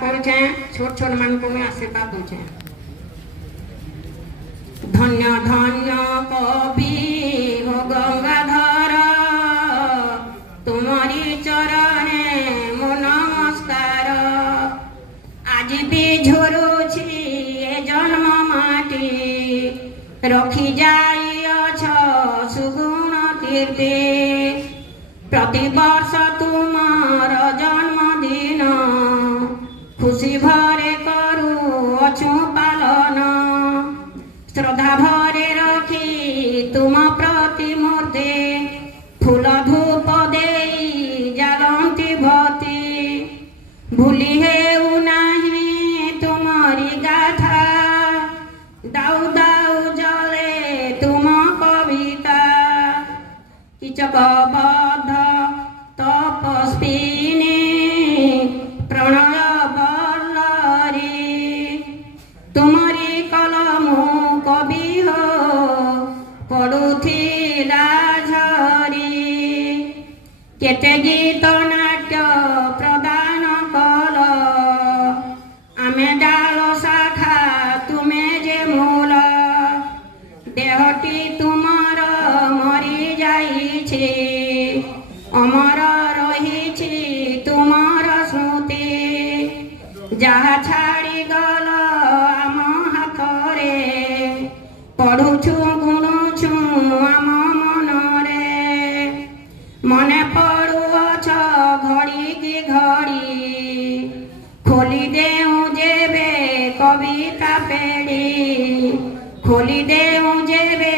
करुचे छोट छोट मान को मैं आशीर्वाद दूचे। धन्य धन्य कवि हो गंगाधर तुम्हारी चरणे मो नमस्कार। आज भी झरुछि ए जन्म माटी रखी जाइअछ सुगुण कीर्ति। प्रति वर्ष तुमार जन्मदिन खुशी भरे करुअछु पालन। श्रद्धा भरे रखी तुम प्रति मूर्ति फूल धूप देई जालंती भती। भूली हेउ नाही तुमरी गाथा दाउ दाउ जले तुम कविता। किचकबद्ध तपस्विनी प्रणय बल्लरी तुमरी कलम कवि हो पड़ुथिला झरी। केते गीत नाट्य प्रदान कल आमे डाल शाखा तुमे जे मूल। देहटी तुमर मरी जाइछि अमर रहिछि तुमर स्मृति। जहा छाड़ी गल आम हाथरे पढ़ुछु गुणुछु आम मनरे। मने पड़ुअछ घड़ी की घड़ी खोली देऊ जेबे कविता पेड़ी। खोली देऊ जेबे